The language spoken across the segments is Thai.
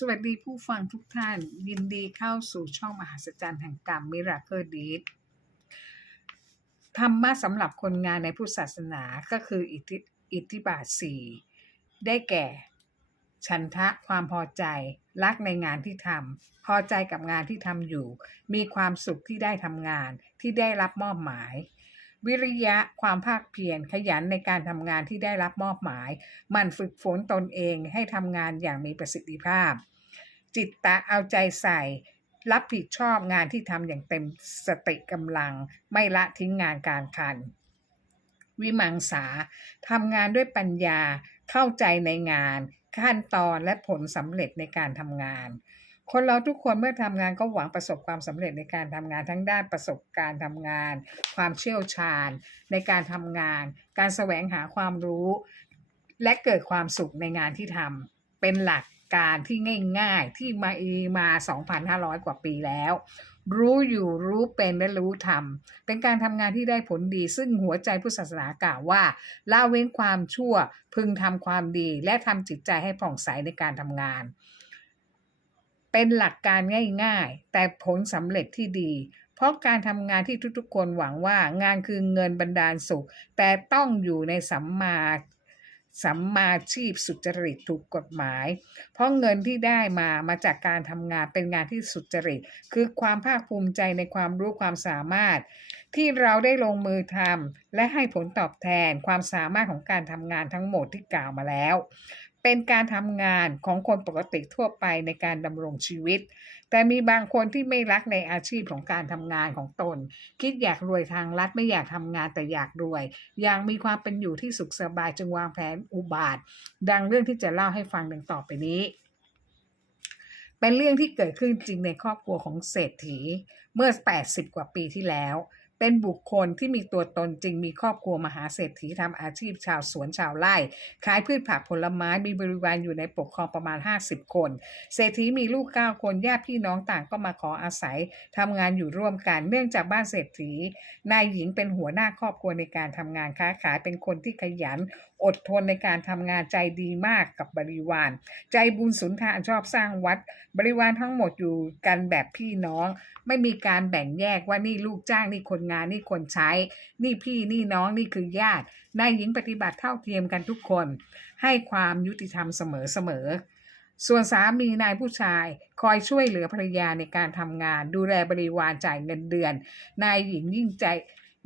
สวัสดีผู้ฟังทุกท่านยินดีเข้าสู่ช่องมหัศจรรย์แห่งกรรม Miracle Deed ธรรมะสำหรับคนงานในพุทธศาสนาก็คืออิทธิบาท 4ได้แก่ฉันทะความพอใจรักในงานที่ทำพอใจกับงานที่ทำอยู่มีความสุขที่ได้ทำงานที่ได้รับมอบหมายวิริยะความภาคเพียรขยันในการทำงานที่ได้รับมอบหมายมันฝึกฝนตนเองให้ทำงานอย่างมีประสิทธิภาพจิตตะเอาใจใส่รับผิดชอบงานที่ทำอย่างเต็มสติกำลังไม่ละทิ้งงานการคันวิมังสาทำงานด้วยปัญญาเข้าใจในงานขั้นตอนและผลสำเร็จในการทำงานคนเราทุกคนเมื่อทำงานก็หวังประสบความสำเร็จในการทำงานทั้งด้านประสบการณ์ทำงานความเชี่ยวชาญในการทำงานการแสวงหาความรู้และเกิดความสุขในงานที่ทำเป็นหลักการที่ง่ายๆที่มา 2,500 กว่าปีแล้วรู้อยู่รู้เป็นและรู้ทำเป็นการทำงานที่ได้ผลดีซึ่งหัวใจพุทธศาสนากล่าวว่าละเว้นความชั่วพึงทำความดีและทำจิตใจให้ผ่องใสในการทำงานเป็นหลักการง่ายๆแต่ผลสำเร็จที่ดีเพราะการทำงานที่ทุกๆคนหวังว่างานคือเงินบันดาลสุขแต่ต้องอยู่ในสัมมาชีพสุจริตถูกกฎหมายเพราะเงินที่ได้มาจากการทำงานเป็นงานที่สุจริตคือความภาคภูมิใจในความรู้ความสามารถที่เราได้ลงมือทำและให้ผลตอบแทนความสามารถของการทำงานทั้งหมดที่กล่าวมาแล้วเป็นการทำงานของคนปกติทั่วไปในการดำรงชีวิตแต่มีบางคนที่ไม่รักในอาชีพของการทำงานของตนคิดอยากรวยทางลัดไม่อยากทำงานแต่อยากรวยอยากมีความเป็นอยู่ที่สุขสบายจึงวางแผนอุบาทดังเรื่องที่จะเล่าให้ฟังดังต่อไปนี้เป็นเรื่องที่เกิดขึ้นจริงในครอบครัวของเศรษฐีเมื่อ80กว่าปีที่แล้วเป็นบุคคลที่มีตัวตนจริงมีครอบครัวมหาเศรษฐีทำอาชีพชาวสวนชาวไร่ขายพืชผักผลไม้มีบริวารอยู่ในปกครองประมาณ50คนเศรษฐีมีลูก9คนญาติพี่น้องต่างก็มาขออาศัยทำงานอยู่ร่วมกันเนื่องจากบ้านเศรษฐีนายหญิงเป็นหัวหน้าครอบครัวในการทำงานค้าขายเป็นคนที่ขยันอดทนในการทำงานใจดีมากกับบริวารใจบุญสุนทานชอบสร้างวัดบริวารทั้งหมดอยู่กันแบบพี่น้องไม่มีการแบ่งแยกว่านี่ลูกจ้างนี่คนงานนี่คนใช้นี่พี่นี่น้องนี่คือญาตินายหญิงปฏิบัติเท่าเทียมกันทุกคนให้ความยุติธรรมเสมอส่วนสามีนายผู้ชายคอยช่วยเหลือภรรยาในการทำงานดูแลบริวารจ่ายเงินเดือนนายหญิง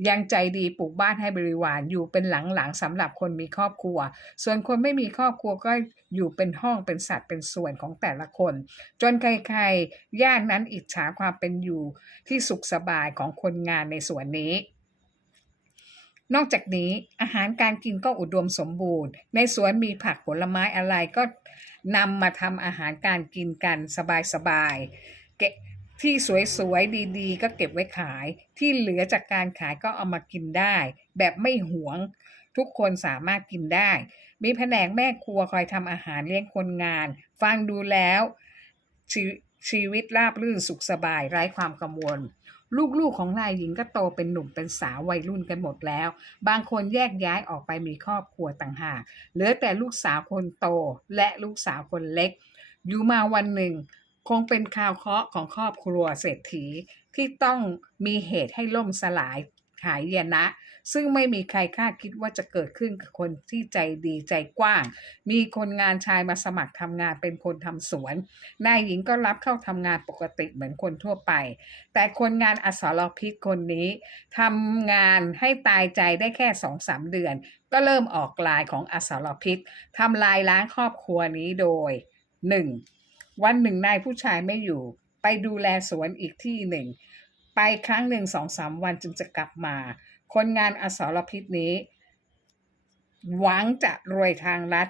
ยังใจดีปลูกบ้านให้บริวารอยู่เป็นหลังๆสำหรับคนมีครอบครัวส่วนคนไม่มีครอบครัวก็อยู่เป็นห้องเป็นสัดเป็นส่วนของแต่ละคนจนใครๆย่านนั้นอิจฉาความเป็นอยู่ที่สุขสบายของคนงานในส่วนนี้นอกจากนี้อาหารการกินก็อุดมสมบูรณ์ในสวนมีผักผลไม้อะไรก็นำมาทำอาหารการกินกันสบายๆเก็บที่สวยๆดีๆก็เก็บไว้ขายที่เหลือจากการขายก็เอามากินได้แบบไม่หวงทุกคนสามารถกินได้มีแผนกแม่ครัวคอยทำอาหารเลี้ยงคนงานฟังดูแล้วชีวิตราบรื่นสุขสบายไร้ความกังวลลูกๆของนายหญิงก็โตเป็นหนุ่มเป็นสาววัยรุ่นกันหมดแล้วบางคนแยกย้ายออกไปมีครอบครัวต่างหากเหลือแต่ลูกสาวคนโตและลูกสาวคนเล็กอยู่มาวันหนึ่งคงเป็นข่าวเคราะห์ของครอบครัวเศรษฐีที่ต้องมีเหตุให้ล่มสลายหายนะซึ่งไม่มีใครคาดคิดว่าจะเกิดขึ้นกับคนที่ใจดีใจกว้างมีคนงานชายมาสมัครทำงานเป็นคนทำสวนนายหญิงก็รับเข้าทำงานปกติเหมือนคนทั่วไปแต่คนงานอสรพิษคนนี้ทำงานให้ตายใจได้แค่ 2-3 เดือนก็เริ่มออกลายของอสรพิษทำลายล้างครอบครัวนี้โดย 1. วันหนึ่งนายผู้ชายไม่อยู่ไปดูแลสวนอีกที่หนึ่งไปครั้งหนึ่ง 2-3 วันจึงจะกลับมาคนงานอสรพิษนี้หวังจะรวยทางลัด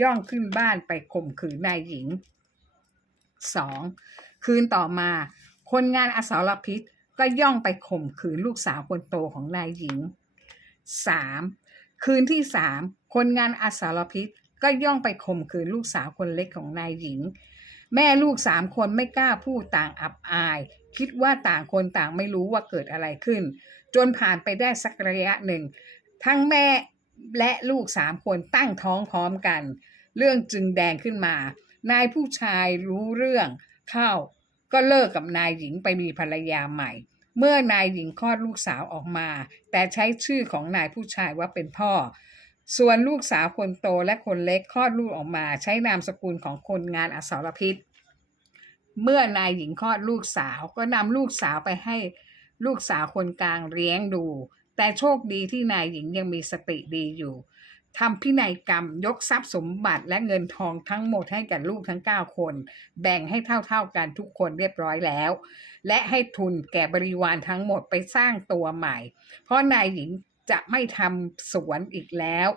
ย่องขึ้นบ้านไปข่มขืนนายหญิง 2. คืนต่อมาคนงานอสรพิษก็ย่องไปข่มขืนลูกสาวคนโตของนายหญิง 3. คืนที่ 3คนงานอสรพิษก็ย่องไปข่มขืนลูกสาวคนเล็กของนายหญิงแม่ลูก3คนไม่กล้าพูดต่างอับอายคิดว่าต่างคนต่างไม่รู้ว่าเกิดอะไรขึ้นจนผ่านไปได้สักระยะหนึ่งทั้งแม่และลูก3คนตั้งท้องพร้อมกันเรื่องจึงแดงขึ้นมา นายผู้ชายรู้เรื่องเข้าก็เลิกกับนายหญิงไปมีภรรยาใหม่เมื่อนายหญิงคลอดลูกสาวออกมาแต่ใช้ชื่อของนายผู้ชายว่าเป็นพ่อส่วนลูกสาวคนโตและคนเล็กคลอดลูกออกมาใช้นามสกุลของคนงานอสรพิษเมื่อนายหญิงคลอดลูกสาวก็นำลูกสาวไปให้ลูกสาวคนกลางเลี้ยงดูแต่โชคดีที่นายหญิงยังมีสติดีอยู่ทำพินัยกรรมยกทรัพย์สมบัติและเงินทองทั้งหมดให้กับลูกทั้ง9คนแบ่งให้เท่าๆกันทุกคนเรียบร้อยแล้วและให้ทุนแก่บริวารทั้งหมดไปสร้างตัวใหม่เพราะนายหญิงจะไม่ทำสวนอีกแล้ว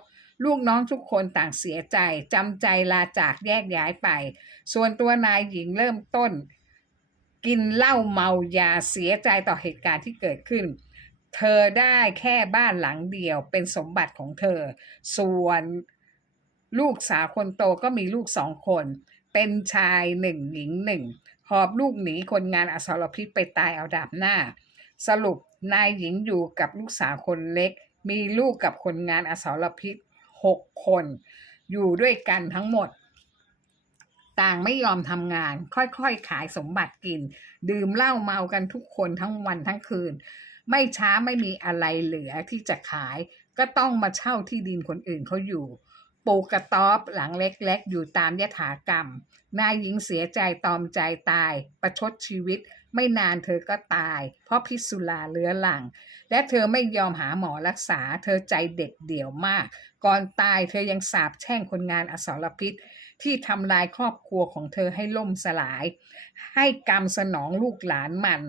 ลูกน้องทุกคนต่างเสียใจจำใจลาจากแยกย้ายไปส่วนตัวนายหญิงเริ่มต้นกินเหล้าเมายาเสียใจต่อเหตุการณ์ที่เกิดขึ้นเธอได้แค่บ้านหลังเดียวเป็นสมบัติของเธอส่วนลูกสาวคนโตก็มีลูก2 คนเป็นชาย1หญิง1หอบลูกหนีคนงานอสรพิษไปตายเอาดาบหน้าสรุปนายหญิงอยู่กับลูกสาวคนเล็กมีลูกกับคนงานอสรพิษ6 คนอยู่ด้วยกันทั้งหมดต่างไม่ยอมทำงานค่อยๆขายสมบัติกินดื่มเหล้าเมากันทุกคนทั้งวันทั้งคืนไม่ช้าไม่มีอะไรเหลือที่จะขายก็ต้องมาเช่าที่ดินคนอื่นเขาอยู่ปลูกกระต๊อบหลังเล็กๆอยู่ตามยถากรรมนายหญิงเสียใจตอมใจตายประชดชีวิตไม่นานเธอก็ตายเพราะพิษสุราเรื้อรังและเธอไม่ยอมหาหมอรักษาเธอใจเด็ดเดี่ยวมากก่อนตายเธอยังสาปแช่งคนงานอสรพิษที่ทำลายครอบครัวของเธอให้ล่มสลายให้กรรมสนองลูกหลานมัน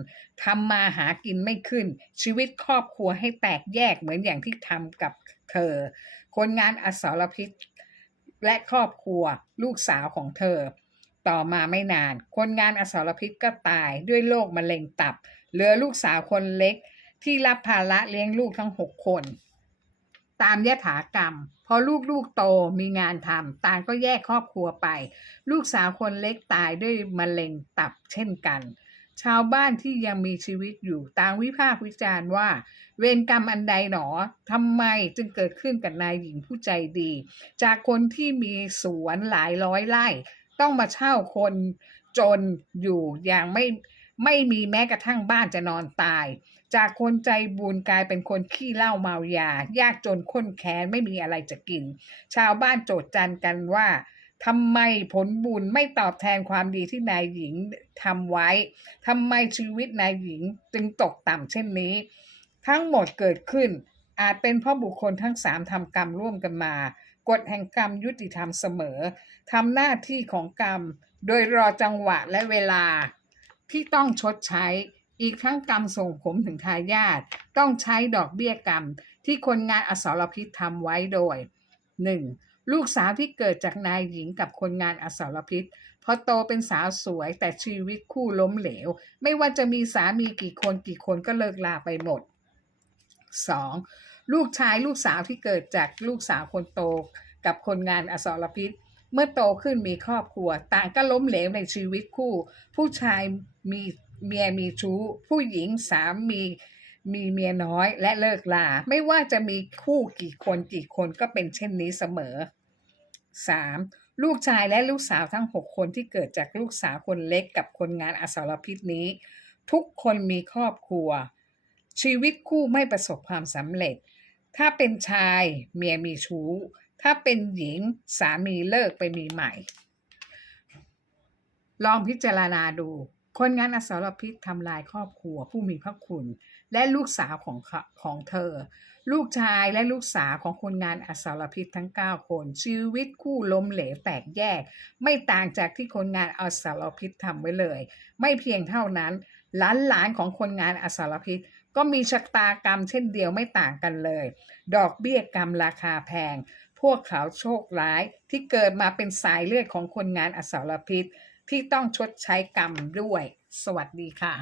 ทำมาหากินไม่ขึ้นชีวิตครอบครัวให้แตกแยกเหมือนอย่างที่ทำกับเธอคนงานอสรพิษและครอบครัวลูกสาวของเธอต่อมาไม่นานคนงานอสรพิษก็ตายด้วยโรคมะเร็งตับเหลือลูกสาวคนเล็กที่รับภาระเลี้ยงลูกทั้ง6 คนตามยถากรรมพอลูกโตมีงานทำต่างก็แยกครอบครัวไปลูกสาวคนเล็กตายด้วยมะเร็งตับเช่นกันชาวบ้านที่ยังมีชีวิตอยู่ต่างวิพากษ์วิจารณ์ว่าเวรกรรมอันใดหนอทำไมจึงเกิดขึ้นกับนายหญิงผู้ใจดีจากคนที่มีสวนหลายร้อยไร่ต้องมาเช่าคนจนอยู่อย่างไม่มีแม้กระทั่งบ้านจะนอนตายจากคนใจบุญกลายเป็นคนขี้เหล้าเมายายากจนข้นแค้นไม่มีอะไรจะกินชาวบ้านโจษจันกันว่าทำไมผลบุญไม่ตอบแทนความดีที่นายหญิงทำไว้ทำไมชีวิตนายหญิงจึงตกต่ำเช่นนี้ทั้งหมดเกิดขึ้นอาจเป็นเพราะบุคคลทั้ง3ทำกรรมร่วมกันมากฎแห่งกรรมยุติธรรมเสมอทำหน้าที่ของกรรมโดยรอจังหวะและเวลาที่ต้องชดใช้อีกทั้งกรรมส่งผมถึงทายาทต้องใช้ดอกเบี้ยกรรมที่คนงานอสรพิษทำไว้โดย 1. ลูกสาวที่เกิดจากนายหญิงกับคนงานอสรพิษพอโตเป็นสาวสวยแต่ชีวิตคู่ล้มเหลวไม่ว่าจะมีสามีกี่คนก็เลิกลาไปหมด 2. ลูกชายลูกสาวที่เกิดจากลูกสาวคนโตกับคนงานอสรพิษเมื่อโตขึ้นมีครอบครัวต่างก็ล้มเหลวในชีวิตคู่ผู้ชายมีเมียมีชู้ผู้หญิงสามีมีเมียน้อยและเลิกลาไม่ว่าจะมีคู่กี่คนก็เป็นเช่นนี้เสมอ 3. ลูกชายและลูกสาวทั้ง6 คนที่เกิดจากลูกสาวคนเล็กกับคนงานอสรพิษนี้ทุกคนมีครอบครัวชีวิตคู่ไม่ประสบความสำเร็จถ้าเป็นชายเมียมีชู้ถ้าเป็นหญิงสามีเลิกไปมีใหม่ลองพิจารณาดูคนงานอสรพิษทำลายครอบครัวผู้มีพระคุณและลูกสาวของเธอลูกชายและลูกสาวของคนงานอสรพิษทั้ง9 คนชีวิตคู่ล้มเหลวแตกแยกไม่ต่างจากที่คนงานอสรพิษทำไว้เลยไม่เพียงเท่านั้นหลานของคนงานอสรพิษก็มีชะตากรรมเช่นเดียวไม่ต่างกันเลยดอกเบี้ยกรรมราคาแพงพวกเขาโชคร้ายที่เกิดมาเป็นสายเลือดของคนงานอสรพิษที่ต้องชดใช้กรรมด้วยสวัสดีค่ะ